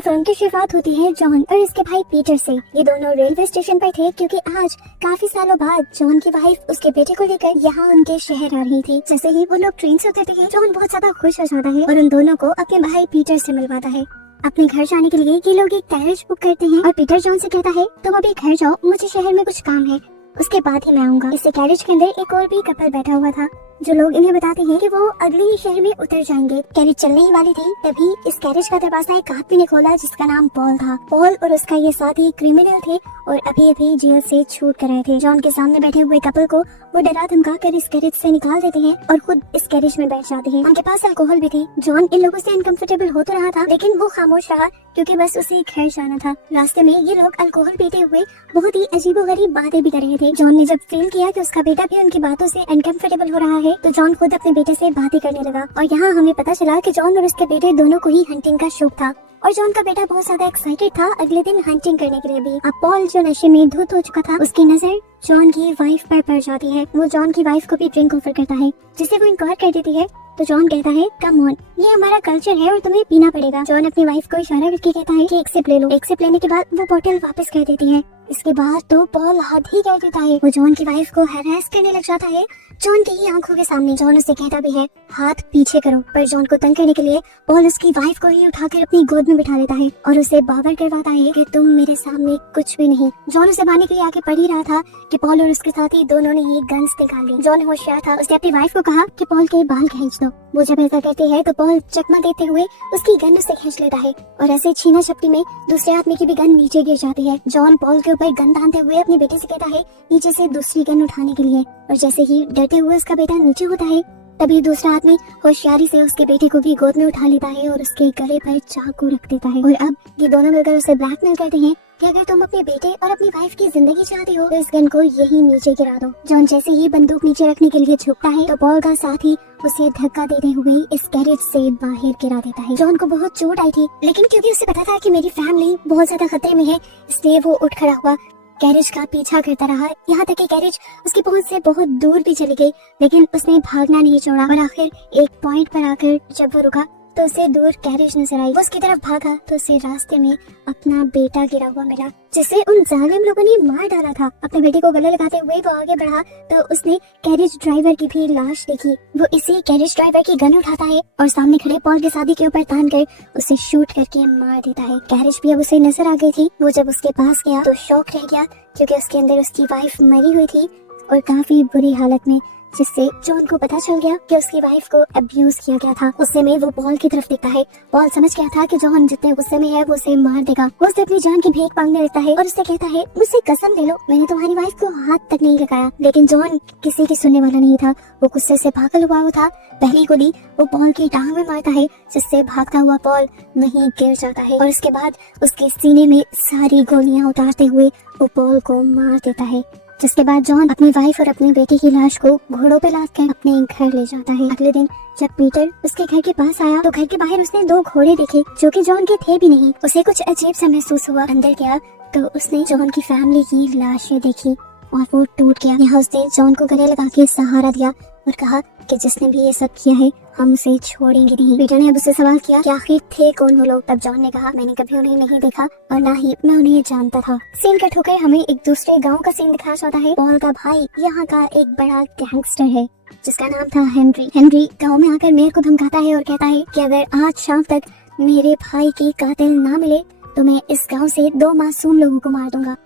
तो फिल्म की शुरुआत होती है जॉन और इसके भाई पीटर से। ये दोनों रेलवे स्टेशन पर थे क्योंकि आज काफी सालों बाद जॉन की वाइफ उसके बेटे को लेकर यहाँ उनके शहर आ रही थी। जैसे ही वो लोग ट्रेन से उतरते हैं, जॉन बहुत ज्यादा खुश हो जाता है और उन दोनों को अपने भाई पीटर से मिलवाता है। अपने घर जाने के लिए ये लोग एक कैरेज बुक करते हैं और पीटर जॉन से कहता है तुम अभी घर जाओ, मुझे शहर में कुछ काम है, उसके बाद ही मैं आऊंगा। इससे कैरेज के अंदर एक और भी कपल बैठा हुआ था जो लोग इन्हें बताते हैं कि वो अगले ही शहर में उतर जाएंगे। कैरेज चलने ही वाली थी, तभी इस कैरेज का दरवाजा एक आदमी ने खोला जिसका नाम पॉल था। पॉल और उसका ये साथी क्रिमिनल थे और अभी अभी जेल से छूट कर आए थे। जॉन के सामने बैठे हुए कपल को वो डरा धमका कर इस कैरेज से निकाल देते हैं और खुद इस कैरेज में बैठ जाते हैं। उनके पास अल्कोहल भी थी। जॉन इन लोगों से अनकंफर्टेबल हो तो रहा था, लेकिन वो खामोश रहा क्योंकि बस उसे घर जाना था। रास्ते में ये लोग अल्कोहल पीते हुए बहुत ही अजीबोगरीब बातें भी कर रहे थे। जॉन ने जब फील किया कि उसका बेटा भी उनकी बातों से अनकंफर्टेबल हो रहा है, तो जॉन खुद अपने बेटे से बातें करने लगा। और यहाँ हमें पता चला कि जॉन और उसके बेटे दोनों को ही हंटिंग का शौक था और जॉन का बेटा बहुत ज्यादा एक्साइटेड था अगले दिन हंटिंग करने के लिए भी। अब पॉल जो नशे में धुत हो चुका था, उसकी नजर जॉन की वाइफ पर पड़ जाती है। वो जॉन की वाइफ को भी ड्रिंक ऑफर करता है, जिसे वो इनकार कर देती है। तो जॉन कहता है कम ऑन, ये हमारा कल्चर है और तुम्हें पीना पड़ेगा। जॉन अपनी वाइफ को इशारा करके कहता है कि एक सिप ले लो। एक सिप लेने के बाद वो बोतल वापस कर देती है। इसके बाद तो पॉल हद ही कर देता है। वो जॉन की वाइफ को हैरेस करने लग जाता है जॉन की ही आंखों के सामने। जॉन उसे कहता भी है हाथ पीछे करो, पर जॉन को तंग करने के लिए पॉल उसकी वाइफ को ही उठाकर अपनी गोद में बिठा लेता है और उसे बावर करवाता है कि तुम मेरे सामने कुछ भी नहीं। जॉन उसे मारने के लिए आके पड़ ही रहा था कि पॉल और उसके साथी दोनों ने ही गन्स निकाल ली। जॉन होशियार था, उसने अपनी वाइफ को कहा कि पॉल के बाल खींच दो। वो जब ऐसा करती है तो पॉल चकमा देते हुए उसकी गन उससे खींच लेता है और ऐसे छीना झपटी में दूसरे आदमी की भी गन नीचे गिर जाती है। जॉन पॉल के ऊपर गन तानते हुए अपने बेटे से कहता है नीचे से दूसरी गन उठाने के लिए, और जैसे ही डरते हुए उसका बेटा नीचे होता है, तभी दूसरा आदमी होशियारी से उसके बेटे को भी गोद में उठा लेता है और उसके गले पर चाकू रख देता है। और अब ये दोनों मिलकर उसे ब्लैकमेल करते हैं कि अगर तुम अपने बेटे और अपनी वाइफ की जिंदगी चाहते हो तो इस गन को यही नीचे गिरा दो। जॉन जैसे ही बंदूक नीचे रखने के लिए झुकता है तो पॉल का साथी उसे धक्का देते हुए इस कैरेज से बाहर गिरा देता है। जॉन को बहुत चोट आई थी, लेकिन क्योंकि उसे पता था कि मेरी फैमिली बहुत ज्यादा खतरे में है, इसलिए वो उठ खड़ा हुआ कैरेज का पीछा करता रहा, यहाँ तक कि कैरेज उसकी पहुंच से बहुत दूर भी चली गई, लेकिन उसने भागना नहीं छोड़ा। और आखिर एक पॉइंट पर आकर जब वो रुका तो उसे दूर कैरेज नजर आई। वो उसकी तरफ भागा तो उसे रास्ते में अपना बेटा गिरा हुआ मिला, जिसे उन जालिम लोगों ने मार डाला था। अपने बेटे को गले लगाते हुए वो आगे बढ़ा तो उसने कैरेज ड्राइवर की भी लाश देखी। वो इसी कैरेज ड्राइवर की गन उठाता है और सामने खड़े पॉल के साथी के ऊपर तान कर उसे शूट करके मार देता है। कैरेज भी अब उसे नजर आ गई थी। वो जब उसके पास गया तो शौक रह गया क्योंकि उसके अंदर उसकी वाइफ मरी हुई थी और काफी बुरी हालत में, जिससे जॉन को पता चल गया कि उसकी वाइफ को अब्यूज किया गया था। उससे में वो पॉल की तरफ देखता है। पॉल समझ गया था कि जॉन जितने गुस्से में है वो उसे मार देगा। वो उससे अपनी जान की भीख मांगने लगता है और उससे कहता है मुझसे कसम ले लो, मैंने तुम्हारी वाइफ को हाथ तक नहीं लगाया। लेकिन जॉन किसी की सुनने वाला नहीं था। वो गुस्से से पागल हुआ था। पहली गोली वो पॉल की टांग में मारता है, जिससे भागता हुआ पॉल वहीं गिर जाता है और उसके बाद उसके सीने में सारी गोलियां उतारते हुए वो पॉल को मार देता है। जिसके बाद जॉन अपनी वाइफ और अपने बेटे की लाश को घोड़ों पे लाद कर अपने घर ले जाता है। अगले दिन जब पीटर उसके घर के पास आया तो घर के बाहर उसने 2 घोड़े देखे जो कि जॉन के थे भी नहीं। उसे कुछ अजीब सा महसूस हुआ। अंदर गया तो उसने जॉन की फैमिली की लाशें देखी और वो टूट गया। यहाँ उसने जॉन को गले लगा के सहारा दिया और कहा कि जिसने भी ये सब किया है हम उसे छोड़ेंगे नहीं। पीटर ने अब उससे सवाल किया कि आखिर थे कौन वो लोग। तब जॉन ने कहा मैंने कभी उन्हें नहीं देखा और ना ही मैं उन्हें जानता था। सीन कट होकर हमें एक दूसरे गांव का सीन दिखाया जाता है। पॉल का भाई यहाँ का एक बड़ा गैंगस्टर है जिसका नाम था हेनरी। हेनरी गाँव में आकर मेयर को धमकाता है और कहता है कि अगर आज शाम तक मेरे भाई की कातिल ना मिले तो मैं इस गाँव से 2 मासूम लोगों को मार दूंगा।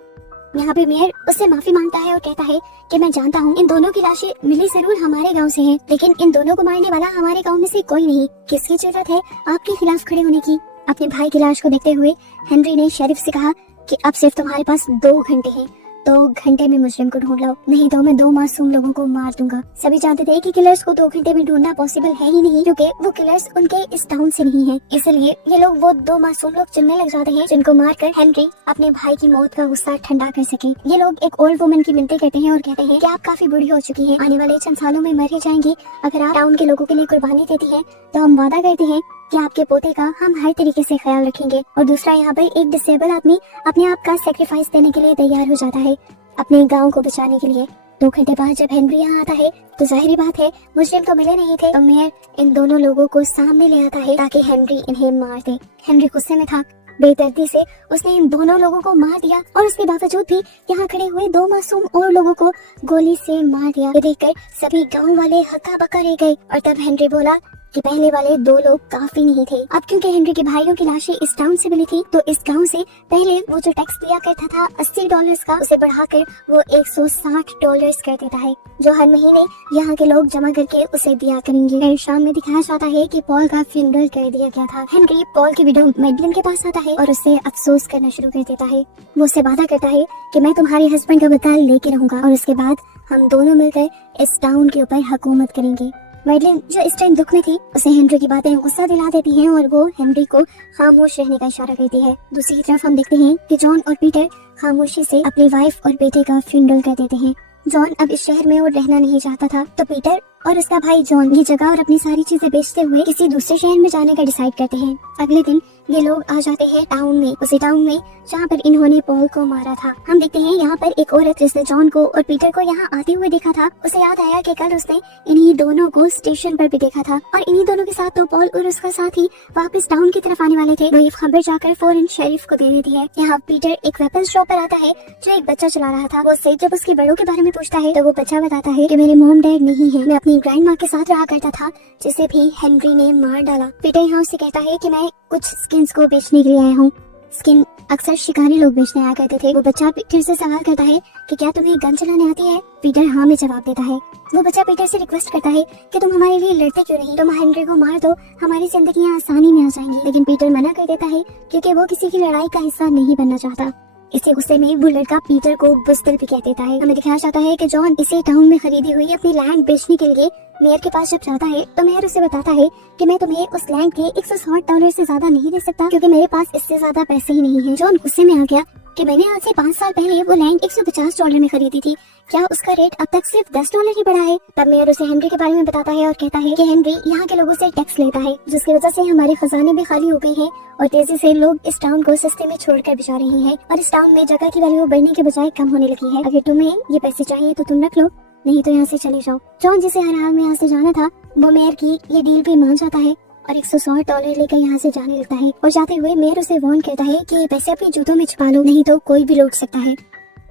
यहाँ पे मेयर उससे माफी मांगता है और कहता है कि मैं जानता हूँ इन दोनों की लाशें मिली जरूर हमारे गांव से हैं, लेकिन इन दोनों को मारने वाला हमारे गांव में से कोई नहीं। किसकी जरूरत है आपके खिलाफ खड़े होने की। अपने भाई की लाश को देखते हुए हेनरी ने शेरिफ से कहा कि अब सिर्फ तुम्हारे पास 2 घंटे हैं, 2 घंटे में मुजरिम को ढूंढ लो, नहीं तो मैं 2 मासूम लोगों को मार दूंगा। सभी जानते थे कि किलर्स को 2 घंटे में ढूंढना पॉसिबल है ही नहीं, क्योंकि वो किलर्स उनके इस टाउन से नहीं है। इसलिए ये लोग वो 2 मासूम लोग चुनने लग जाते हैं जिनको मारकर हेनरी अपने भाई की मौत का गुस्सा ठंडा कर सके। ये लोग एक ओल्ड वुमन की मिन्नतें करते हैं और कहते हैं कि आप काफी बूढ़ी हो चुकी हैं, आने वाले चंद सालों में मर ही जाएंगी। अगर आप टाउन के लोगों के लिए कुर्बानी देती हैं तो हम वादा करते हैं कि आपके पोते का हम हर तरीके से ख्याल रखेंगे। और दूसरा, यहाँ पर एक डिसेबल आदमी अपने आप का सेक्रीफाइस देने के लिए तैयार हो जाता है अपने गांव को बचाने के लिए। 2 घंटे बाद जब हेनरी यहाँ आता है तो जाहिर बात है मुजरिम तो मिले नहीं थे, तो मेयर इन दोनों लोगों को सामने ले आता है ताकि हेनरी इन्हें मार दे। हेनरी गुस्से में था बेदर्दी से उसने इन दोनों लोगों को मार दिया और उसके बावजूद भी यहाँ खड़े हुए 2 मासूम और लोगों को गोली से मार दिया। ये देखकर सभी गांव वाले हक्का बक्का रह गए और तब हेनरी बोला कि पहले वाले 2 लोग काफी नहीं थे। अब क्योंकि हेनरी के भाइयों की लाशें इस टाउन से मिली थी तो इस गांव से पहले वो जो टैक्स दिया करता था $80 का, उसे बढ़ाकर वो $160 कर देता है, जो हर महीने यहाँ के लोग जमा करके उसे दिया करेंगे। फिर शाम में दिखाया जाता है कि पॉल का फ्यूनरल कर दिया गया था। हेनरी पॉल की विडो मैडलिन के पास आता है और उससे अफसोस करना शुरू कर देता है। वो उससे वादा करता है कि मैं तुम्हारे हस्बैंड का बदला लेके रहूंगा और उसके बाद हम दोनों मिलकर इस टाउन के ऊपर हुकूमत करेंगे। मैडलिन जो इस टाइम दुख में थी उसे हेनरी की बातें गुस्सा दिला देती हैं और वो हेनरी को खामोश रहने का इशारा करती है। दूसरी तरफ हम देखते हैं कि जॉन और पीटर खामोशी से अपनी वाइफ और बेटे का फ्यूनरल कर देते हैं। जॉन अब इस शहर में और रहना नहीं चाहता था तो पीटर और उसका भाई जॉन ये जगह और अपनी सारी चीजें बेचते हुए किसी दूसरे शहर में जाने का डिसाइड करते हैं। अगले दिन ये लोग आ जाते हैं टाउन में, उसी टाउन में जहाँ पर इन्होंने पॉल को मारा था। हम देखते हैं यहाँ पर एक औरत जिसने जॉन को और पीटर को यहाँ आते हुए देखा था, उसे याद आया कि कल उसने इन्हीं दोनों को स्टेशन पर भी देखा था और इन्हीं दोनों के साथ तो पॉल और उसका साथी वापस टाउन की तरफ आने वाले थे। वो ये खबर जाकर फौरन शेरिफ को दे देती है। यहाँ पीटर एक वेपन शॉप पर आता है जो एक बच्चा चला रहा था। वो उससे जब उसके बड़ों के बारे में पूछता है तो वो बच्चा बताता है कि मेरे मॉम डैड नहीं है, मैं अपनी ग्रैंड माँ के साथ रहा करता था जिसे भी हेनरी ने मार डाला। पीटर यहाँ उससे कहता है कि मैं कुछ स्किन्स को बेचने के लिए आया हूँ। स्किन अक्सर शिकारी लोग बेचने आया करते थे। वो बच्चा पीटर से सवाल करता है कि क्या तुम्हें गन चलाने आती है? पीटर हाँ में जवाब देता है। वो बच्चा पीटर से रिक्वेस्ट करता है कि तुम हमारे लिए लड़ते क्यों नहीं, तुम हेनरी को मार दो, हमारी जिंदगियां आसानी में आ जाएंगी। लेकिन पीटर मना कर देता है क्योंकि वो किसी की लड़ाई का हिस्सा नहीं बनना चाहता। इसी गुस्से में वो लड़का पीटर को बुज़दिल भी कह देता है। हमें दिखाया जाता है कि जॉन इसी टाउन में खरीदी हुई अपनी लैंड बेचने के लिए मेयर के पास जब जाता है तो मेयर उसे बताता है कि मैं तुम्हें उस लैंड के $160 से ज्यादा नहीं दे सकता क्योंकि मेरे पास इससे ज्यादा पैसे ही नहीं है। जॉन गुस्से में आ गया कि मैंने आज से 5 साल पहले वो लैंड $150 में खरीदी थी, क्या उसका रेट अब तक सिर्फ $10 ही बढ़ा है? तब मेयर उसे हेनरी के बारे में बताता है और कहता है कि हेनरी यहाँ के लोगों से टैक्स लेता है जिसकी वजह से हमारे खजाने भी खाली हो गए हैं और तेजी से लोग इस टाउन को सस्ते में छोड़कर भी जा रहे हैं और इस टाउन में जगह की वैल्यू बढ़ने के बजाय कम होने लगी है। अगर तुम्हें ये पैसे चाहिए तो तुम रख लो, नहीं तो यहाँ से चले जाओ। जॉन जिसे हर हाल में यहाँ से जाना था वो मेयर की ये डील भी मान जाता है और $160 लेकर यहाँ से जाने लगता है और जाते हुए मेयर उसे वार्न करता है कि ये पैसे अपने जूतों में छुपा लो, नहीं तो कोई भी लूट सकता है।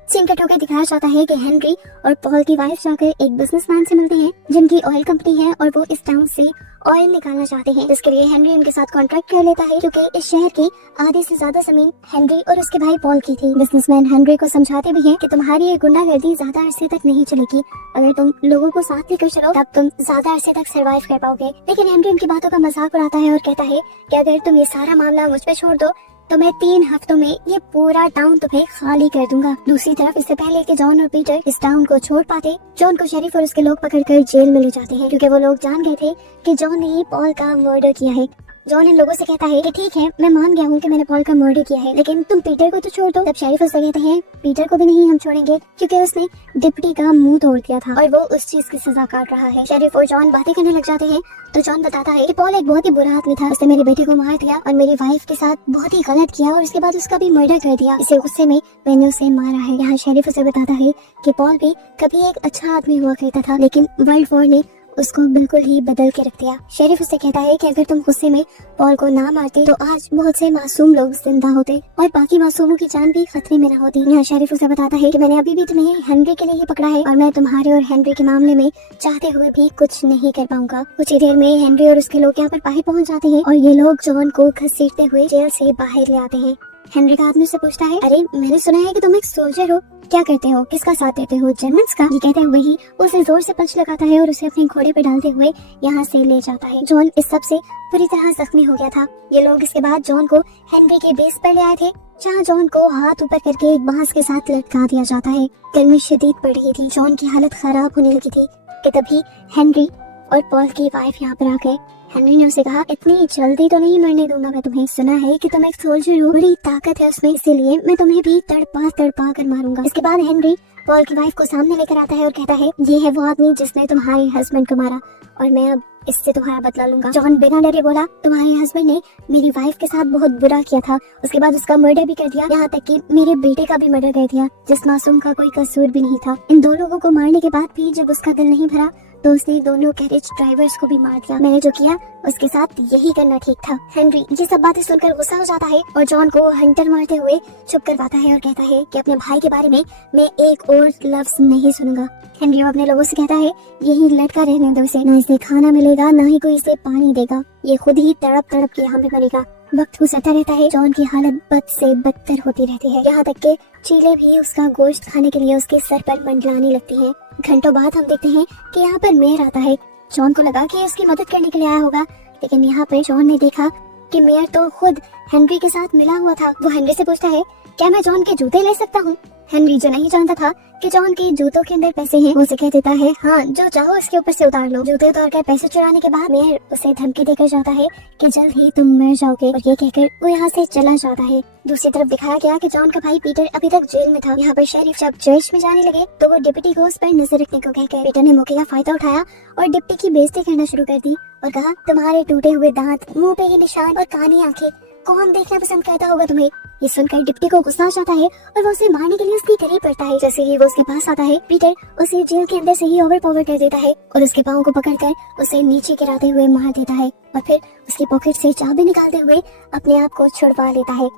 सीन कट होकर दिखाया जाता है कि हेनरी और पॉल की वाइफ जाकर एक बिजनेसमैन से मिलते हैं जिनकी ऑयल कंपनी है और वो इस टाउन से ऑयल निकालना चाहते हैं, जिसके लिए हेनरी उनके साथ कॉन्ट्रैक्ट कर लेता है क्योंकि इस शहर की आधे से ज्यादा जमीन हेनरी और उसके भाई पॉल की थी। बिजनेसमैन हेनरी को समझाते भी हैं कि तुम्हारी ये गुंडागर्दी ज्यादा अरसे तक नहीं चलेगी, अगर तुम लोगों को साथ लेकर चलो तब तुम ज्यादा अरसे तक सरवाइव कर पाओगे। लेकिन हेनरी उनकी बातों का मजाक उड़ाता है और कहता है कि अगर तुम ये सारा मामला मुझ पे छोड़ दो तो मैं 3 हफ्तों में ये पूरा टाउन तुम्हें खाली कर दूंगा। दूसरी तरफ इससे पहले कि जॉन और पीटर इस टाउन को छोड़ पाते, जॉन को शेरिफ और उसके लोग पकड़कर जेल में ले जाते हैं क्योंकि वो लोग जान गए थे कि जॉन ने ही पॉल का मर्डर किया है। जॉन इन लोगों से कहता है कि ठीक है मैं मान गया हूँ कि मैंने पॉल का मर्डर किया है, लेकिन तुम पीटर को तो छोड़ दो। तब शेरिफ उससे कहते हैं पीटर को भी नहीं हम छोड़ेंगे क्योंकि उसने डिप्टी का मुंह तोड़ दिया था और वो उस चीज की सजा काट रहा है। शेरिफ और जॉन बातें करने लग जाते हैं तो जॉन बताता है कि पॉल एक बहुत ही बुरा आदमी था, उसने मेरे बेटे को मार दिया और मेरी वाइफ के साथ बहुत ही गलत किया और उसके बाद उसका भी मर्डर कर दिया। इसे गुस्से में मैंने उसे मारा है। यहाँ शेरिफ उसे बताता है कि पॉल भी कभी एक अच्छा आदमी हुआ करता था लेकिन वर्ल्ड वॉर ने उसको बिल्कुल ही बदल के रख दिया। शेरिफ उससे कहता है कि अगर तुम गुस्से में पॉल को ना मारते तो आज बहुत से मासूम लोग जिंदा होते और बाकी मासूमों की जान भी खतरे में न होती। यहाँ शेरिफ उसे बताता है कि मैंने अभी भी तुम्हें हेनरी के लिए ही पकड़ा है और मैं तुम्हारे और हेनरी के मामले में चाहते हुए भी कुछ नहीं कर पाऊंगा। कुछ ही देर में हेनरी और उसके लोग यहाँ पर बाहर पहुँच जाते हैं और ये लोग जॉन को घसीटते हुए जेल से बाहर ले आते हैं। हेनरी का आदमी से पूछता है अरे मैंने सुना है कि तुम एक सोल्जर हो, क्या करते हो, किसका साथ देते हो, जर्मन्स का? ये कहते हुए ही उसे जोर से पंच लगाता है और उसे अपने घोड़े पे डालते हुए यहाँ से ले जाता है। जॉन इस सब से पूरी तरह जख्मी हो गया था। ये लोग इसके बाद जॉन को हेनरी के बेस पर ले आए थे जहाँ जॉन को हाथ ऊपर करके एक बांस के साथ लटका दिया जाता है। गर्मी शदीद पड़ रही थी, जॉन की हालत खराब होने लगी थी कि तभी हेनरी और पॉल की वाइफ यहाँ पर आ गए। हेनरी ने उसे कहा इतनी जल्दी तो नहीं मरने दूंगा मैं तुम्हें, सुना है कि तुम एक सोल्जर हो, बड़ी ताकत है उसमें, इसीलिए मैं तुम्हें भी तड़पा कर मारूंगा। इसके बाद हेनरी पॉल की वाइफ को सामने लेकर आता है और कहता है ये है वो आदमी जिसने तुम्हारे हस्बैंड को मारा और मैं अब इससे तुम्हारा बदला लूंगा। जॉन बिना डरे बोला तुम्हारे हस्बैंड ने मेरी वाइफ के साथ बहुत बुरा किया था, उसके बाद उसका मर्डर भी कर दिया, यहाँ तक कि मेरे बेटे का भी मर्डर कर दिया जिस मासूम का कोई कसूर भी नहीं था। इन 2 लोगों को मारने के बाद भी जब उसका दिल नहीं भरा तो उसने दोनों कैरेज ड्राइवर्स को भी मार दिया। मैंने जो किया उसके साथ यही करना ठीक था। हेनरी ये सब बातें सुनकर गुस्सा हो जाता है और जॉन को हंटर मारते हुए चुप करवाता है और कहता है कि अपने भाई के बारे में मैं एक और लफ्ज नहीं सुनूंगा। हेनरी अपने लोगों से कहता है यही लड़का रहने दो इसे, ना इसे खाना मिलेगा ना ही कोई इसे पानी देगा, ये खुद ही तड़प तड़प के यहाँ पे मरेगा। वक्त गुजरता रहता है, जॉन की हालत बद से बदतर होती रहती है, यहाँ तक के चीलें भी उसका गोश्त खाने के लिए उसके सर पर मंडराने लगती है। घंटों बाद हम देखते हैं कि यहाँ पर मेयर आता है। जॉन को लगा कि उसकी मदद करने के लिए आया होगा, लेकिन यहाँ पर जॉन ने देखा कि मेयर तो खुद हेनरी के साथ मिला हुआ था। वो हेनरी से पूछता है क्या मैं जॉन के जूते ले सकता हूँ। हेनरी जो नहीं जानता था कि जॉन के जूतों के अंदर पैसे हैं, वो उसे कह देता है हाँ जो चाहो इसके ऊपर से उतार लो। जूते उतारकर पैसे चुराने के बाद मेयर उसे धमकी देकर जाता है कि जल्द ही तुम मर जाओगे, और ये कहकर वो यहाँ से चला जाता है। दूसरी तरफ दिखाया गया कि जॉन का भाई पीटर अभी तक जेल में था। यहाँ पर शेरिफ जब चर्च में जाने लगे तो वो डिप्टी को उस पर नजर रखने को कहकर पीटर ने मौके का फायदा उठाया और डिप्टी की बेइज्जती करना शुरू कर दी और कहा तुम्हारे टूटे हुए दांत, मुंह पे ये निशान और काली आंखें, कौन देखना पसंद करता होगा तुम्हें। ये सुनकर डिप्टी को गुस्सा आ जाता है और वो उसे मारने के लिए उसके करीब पड़ता है। जैसे ही वो उसके पास आता है पीटर उसे जेल के अंदर से ही ओवरपावर कर देता है और उसके पाँव को पकड़कर उसे नीचे गिराते हुए मार देता है और फिर उसकी पॉकेट से चाबी निकालते हुए अपने आप को छुड़वा लेता है।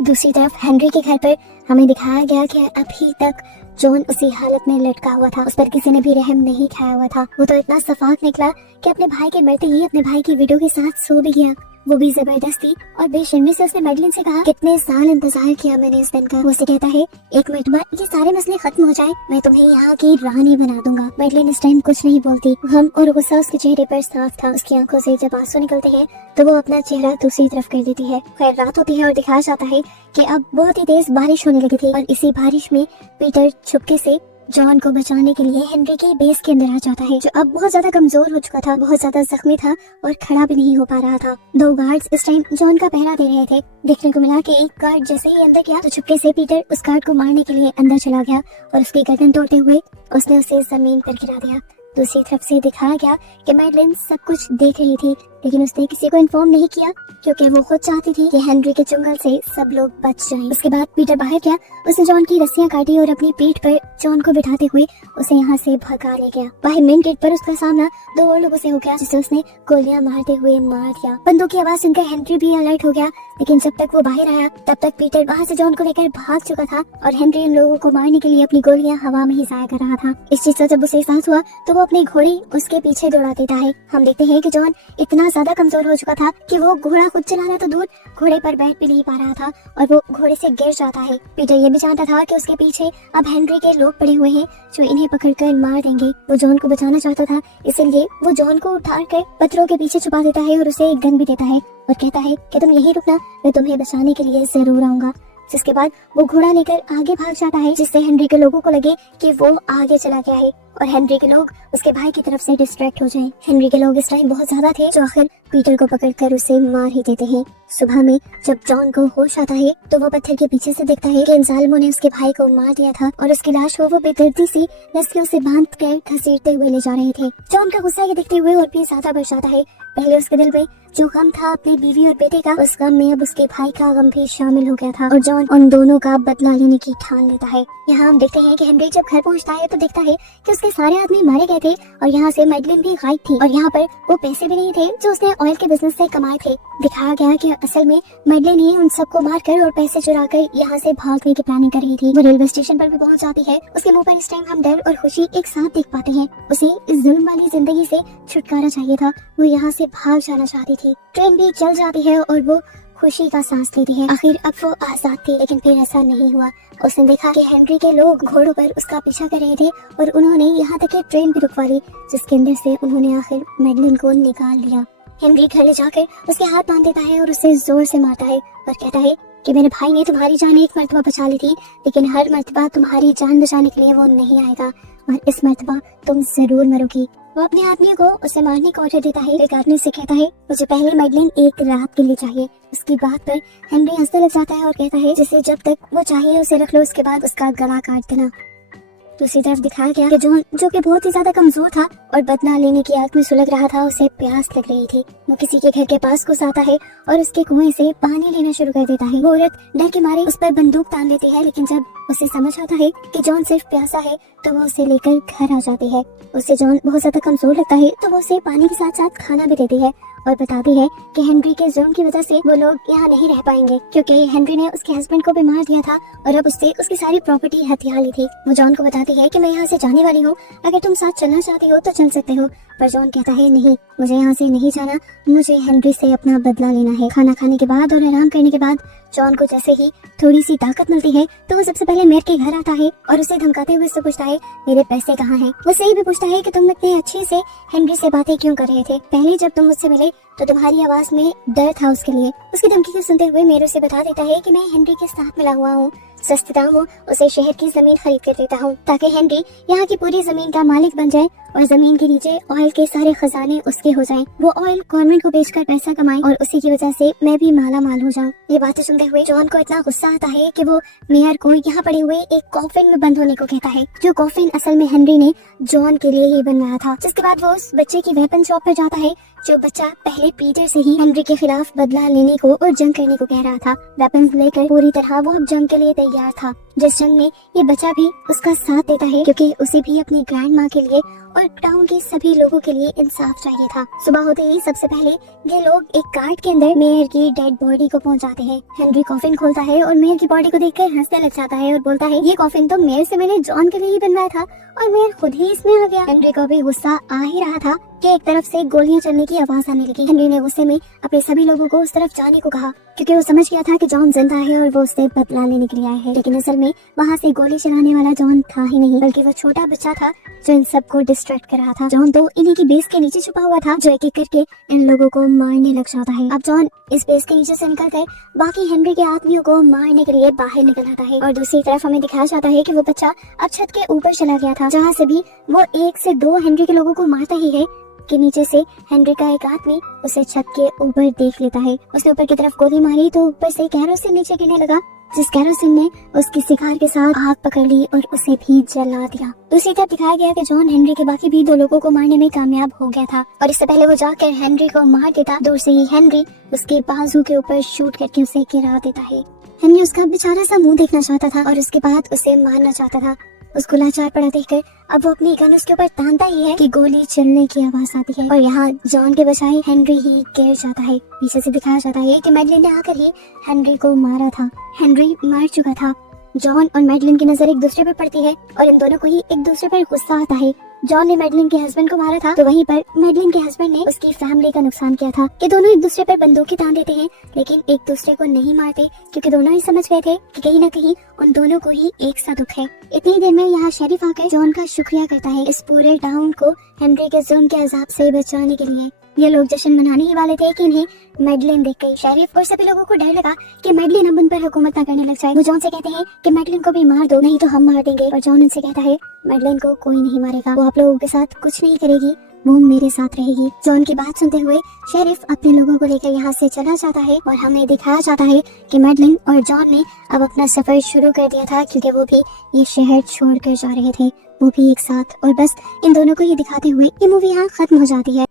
दूसरी तरफ हेनरी के घर पर हमें दिखाया गया कि अभी तक जॉन उसी हालत में लटका हुआ था, उस पर किसी ने भी रहम नहीं खाया हुआ था। वो तो इतना सफाक निकला कि अपने भाई के मरते ही अपने भाई की विडो के साथ सो भी गया, वो भी जबरदस्ती। और बेशर्मी से उसने मैडलिन से कहा कितने साल इंतजार किया मैंने इस दिन का। वो उसे कहता है एक मरतबा ये सारे मसले खत्म हो जाए मैं तुम्हें यहाँ की रानी बना दूंगा। मैडलिन इस टाइम कुछ नहीं बोलती, गम और गुस्सा उसके चेहरे पर साफ था। उसकी आंखों से जब आंसू निकलते हैं तो वो अपना चेहरा दूसरी तरफ कर देती है। खैर रात होती है और दिखाया जाता है कि अब बहुत ही तेज बारिश होने लगी थी और इसी बारिश में पीटर चुपके से जॉन को बचाने के लिए हेनरी के बेस के अंदर आ जाता है, जो अब बहुत ज्यादा कमजोर हो चुका था, बहुत ज्यादा जख्मी था और खड़ा भी नहीं हो पा रहा था। दो गार्ड्स इस टाइम जॉन का पहरा दे रहे थे। देखने को मिला कि एक गार्ड जैसे ही अंदर गया तो चुपके से पीटर उस गार्ड को मारने के लिए अंदर चला गया और उसकी गर्दन तोड़ते हुए उसने उसे जमीन पर गिरा दिया। दूसरी तरफ से दिखाया गया कि मैडलिन सब कुछ देख रही थी, लेकिन उसने किसी को इन्फॉर्म नहीं किया क्योंकि वो खुद चाहती थी कि हेनरी के चुंगल से सब लोग बच जाएं। उसके बाद पीटर बाहर गया, उसने जॉन की रस्सियां काटी और अपनी पीठ पर जॉन को बिठाते हुए उसे यहाँ से भगा ले गया। बाहर मेन गेट पर उसका सामना दो और लोगों से हो गया जिसे उसने गोलियां मारते हुए मार दिया। बंदूक की आवाज सुनकर हेनरी भी अलर्ट हो गया, लेकिन जब तक वो बाहर आया तब तक पीटर वहाँ से जॉन को लेकर भाग चुका था और हेनरी उन लोगों को मारने के लिए अपनी गोलियां हवा में ही जाया कर रहा था। इस चीज का जब उसे एहसास हुआ तो वो अपने घोड़े उसके पीछे दौड़ा देता है। हम देखते हैं कि जॉन इतना ज्यादा कमजोर हो चुका था कि वो घोड़ा खुद चलाना तो दूर घोड़े पर बैठ भी नहीं पा रहा था और वो घोड़े से गिर जाता है। पीटर ये भी जानता था कि उसके पीछे अब हेनरी के लोग पड़े हुए हैं जो इन्हें पकड़कर मार देंगे। वो जॉन को बचाना चाहता था, इसलिए वो जॉन को उठाकर पत्थरों के पीछे छुपा देता है और उसे एक गन भी देता है और कहता है कि तुम यहीं रुकना, मैं तुम्हें बचाने के लिए जरूर आऊंगा। जिसके बाद वो घोड़ा लेकर आगे भाग जाता है, जिससे हेनरी के लोगों को लगे कि वो आगे चला गया है और हेनरी के लोग उसके भाई की तरफ से डिस्ट्रैक्ट हो जाएं। हेनरी के लोग इस टाइम बहुत ज्यादा थे जो आखिर पीटर को पकड़कर उसे मार ही देते हैं। सुबह में जब जॉन को होश आता है तो वो पत्थर के पीछे से देखता है कि इन जालिमों ने उसके भाई को मार दिया था और उसकी लाश को वो बेदर्दी से रस्सियों से बांध कर घसीटते हुए ले जा रहे थे। जॉन का गुस्सा ये देखते हुए और भी ज्यादा बढ़ जाता है। पहले उसके दिल में जो गम था अपनी बीवी और बेटे का, उस गम में अब उसके भाई का गम भी शामिल हो गया था और जॉन उन दोनों का बदला लेने की ठान लेता है। यहाँ हम देखते हैं कि हेनरी जब घर पहुँचता है तो देखता है कि उसके सारे आदमी मारे गए थे और यहाँ से मैडलिन भी गायब थी और यहाँ पर वो पैसे भी नहीं थे जो उसने ऑयल के बिजनेस से कमाए थे। दिखाया गया कि असल में मैडलिन ही उन सबको मारकर और पैसे चुराकर यहाँ से भागने की प्लानिंग कर रही थी। वो रेलवे स्टेशन पर भी पहुँच जाती है। उसके मुंह पर इस टाइम हम डर और खुशी एक साथ देख पाते हैं। उसे इस जुल्म वाली जिंदगी से छुटकारा चाहिए था, वो यहाँ से भाग जाना चाहती थी। ट्रेन भी चल जाती है और वो खुशी का सांस लेती है। आखिर अब वो आजाद थी, लेकिन फिर ऐसा नहीं हुआ। उसने देखा कि हेनरी के लोग घोड़ों पर उसका पीछा कर रहे थे और उन्होंने यहाँ तक कि ट्रेन भी रुकवा ली, जिसके अंदर से उन्होंने आखिर मैडलिन को निकाल लिया। हेनरी घर ले जाकर उसके हाथ बांध देता है और उसे जोर से मारता है और कहता है कि मेरे भाई ने तुम्हारी जान एक मर्तबा बचा ली थी, लेकिन हर मर्तबा तुम्हारी जान बचाने के लिए वो नहीं आएगा और इस मर्तबा तुम जरूर मरोगी। वो अपने आदमियों को उसे मारने का ऑर्डर देता है। एक आदमी से कहता है मुझे पहले मैडलिन एक रात के लिए चाहिए। उसकी बात पर हेनरी हंसने लग जाता है और कहता है जिसे जब तक वो चाहिए उसे रख लो, उसके बाद उसका गला काट देना। दूसरी तरफ दिखाया गया कि जॉन जो कि बहुत ही ज्यादा कमजोर था और बदला लेने की आग में सुलग रहा था, उसे प्यास लग रही थी। वो किसी के घर के पास घुस आता है और उसके कुएं से पानी लेना शुरू कर देता है। वो औरत डर के मारे उस पर बंदूक तान लेती है, लेकिन जब उसे समझ आता है कि जॉन सिर्फ प्यासा है तो वो उसे लेकर घर आ जाती है। उसे जॉन बहुत ज्यादा कमजोर लगता है तो वो उसे पानी के साथ साथ खाना भी देती है और बताती है कि हेनरी के जुर्म की वजह से वो लोग यहाँ नहीं रह पाएंगे, क्योंकि हेनरी ने उसके हस्बैंड को भी मार दिया था और अब उससे उसकी सारी प्रॉपर्टी हथिया ली थी। वो जॉन को बताती है कि मैं यहाँ से जाने वाली हूँ, अगर तुम साथ चलना चाहती हो तो चल सकते हो। पर जॉन कहता है नहीं, मुझे यहाँ से नहीं जाना, मुझे हेनरी से अपना बदला लेना है। खाना खाने के बाद और आराम करने के बाद जॉन को जैसे ही थोड़ी सी ताकत मिलती है तो वो सबसे पहले मेयर के घर आता है और उसे धमकाते हुए उससे पूछता है मेरे पैसे कहाँ हैं। वो सही भी पूछता है कि तुम इतने अच्छे से हेनरी से बातें क्यों कर रहे थे, पहले जब तुम मुझसे मिले तो तुम्हारी आवाज में डर था उसके लिए। उसकी धमकी को सुनते हुए मेयर उसे बता देता है कि मैं हेनरी के साथ मिला हुआ हूँ, सस्ते दाम में उसे शहर की जमीन खरीद कर देता हूँ ताकि हेनरी यहाँ की पूरी जमीन का मालिक बन जाए और जमीन के नीचे ऑयल के सारे खजाने उसके हो जाएं। वो ऑयल गवर्नमेंट को बेचकर पैसा कमाए और उसी की वजह से मैं भी माला माल हो जाऊँ। ये बातें सुनते हुए जॉन को इतना गुस्सा आता है कि वो मेयर को यहाँ पड़े हुए एक कॉफिन में बंद होने को कहता है, जो कॉफिन असल में हेनरी ने जॉन के लिए ही बनवाया था। जिसके बाद वो उस बच्चे की वेपन शॉप पर जाता है, जो बच्चा पहले पीटर से ही हेनरी के खिलाफ बदला लेने को और जंग करने को कह रहा था। वेपन लेकर पूरी तरह वो अब जंग के लिए तैयार था, जिस जंग में ये बच्चा भी उसका साथ देता है क्योंकि उसे भी अपनी ग्रैंड माँ के लिए और टाउन के सभी लोगों के लिए इंसाफ चाहिए था। सुबह होते ही सबसे पहले ये लोग एक कार्ट के अंदर मेयर की डेड बॉडी को पहुंचाते हैं। हेनरी कॉफिन खोलता है और मेयर की बॉडी को देखकर हंसने लग जाता है और बोलता है ये कॉफिन तो मेयर से मैंने जॉन के लिए ही बनवाया था और मेयर खुद ही इसमें आ गया। हेनरी को भी गुस्सा आ ही रहा था कि एक तरफ से गोलियां चलने की आवाज आने लगी। हेनरी ने गुस्से में अपने सभी लोगों को उस तरफ जाने को कहा क्योंकि वो समझ गया था कि जॉन जिंदा है और वो उससे बदला लेने के लिए आया है। लेकिन असल में वहाँ से गोली चलाने वाला जॉन था ही नहीं, बल्कि वो छोटा बच्चा था जो इन सबको डिस्ट्रैक्ट कर रहा था। जॉन तो इन्हीं की बेस के नीचे छुपा हुआ था, जो एक एक करके इन लोगों को मारने लग जाता है। अब जॉन इस बेस के नीचे से निकल कर बाकी हेनरी के आदमियों को मारने के लिए बाहर निकल आता है और दूसरी तरफ हमें दिखाया जाता है कि वो बच्चा अब छत के ऊपर चला गया था, जहाँ से भी वो 1 से 2 हेनरी के लोगों को मारता ही है कि नीचे से हेनरी का एक आदमी उसे छत के ऊपर देख लेता है। उसने ऊपर की तरफ गोली मारी तो ऊपर से कैरोसिन नीचे गिरने लगा, जिस कैरोसिन ने उसकी शिकार के साथ आग पकड़ ली और उसे भी जला दिया। दूसरी तरफ दिखाया गया कि जॉन हेनरी के बाकी भी 2 लोगों को मारने में कामयाब हो गया था और इससे पहले वो जाकर हेनरी को मार देता, दूर से ही हेनरी उसके बाजू के ऊपर शूट करके उसे गिरा देता है। हेनरी उसका बेचारा सा मुंह देखना चाहता था और उसके बाद उसे मारना चाहता था। उसको लाचार पड़ा देखकर अब वो अपनी गन उसके ऊपर तानता ही है कि गोली चलने की आवाज आती है और यहाँ जॉन के बजाय हेनरी ही गिर जाता है। पीछे से दिखाया जाता है कि मैडलिन ने आकर ही हेनरी को मारा था। हेनरी मर चुका था। जॉन और मैडलिन की नजर एक दूसरे पर पड़ती है और इन दोनों को ही एक दूसरे पर गुस्सा आता है। जॉन ने मैडलिन के हस्बैंड को मारा था तो वहीं पर मैडलिन के हस्बैंड ने उसकी फैमिली का नुकसान किया था। ये दोनों एक दूसरे पर बंदूकें तान देते हैं लेकिन एक दूसरे को नहीं मारते क्योंकि दोनों ही समझ गए थे कि कहीं ना कहीं उन दोनों को ही एक सा दुख है। इतनी देर में यहाँ शेरिफ आकर जॉन का शुक्रिया करता है इस पूरे टाउन को हेनरी के जुल्म के अजाब से बचाने के लिए। ये लोग जश्न मनाने ही वाले थे कि इन्हें मैडलिन देख गई। शेरिफ और सभी लोगों को डर लगा कि मैडलिन अब उन पर हुकूमत ना करने लग जाए। वो जॉन से कहते हैं कि मैडलिन को भी मार दो, नहीं तो हम मार देंगे। और जॉन उनसे कहता है मैडलिन को कोई नहीं मारेगा, वो आप लोगों के साथ कुछ नहीं करेगी, वो मेरे साथ रहेगी। जॉन की बात सुनते हुए शेरिफ अपने लोगों को लेकर यहाँ से चला जाता है और हमें दिखाया जाता है कि मैडलिन और जॉन ने अब अपना सफर शुरू कर दिया था क्योंकि वो भी ये शहर छोड़कर जा रहे थे, वो भी एक साथ। और बस इन दोनों को ही दिखाते हुए ये मूवी यहाँ खत्म हो जाती है।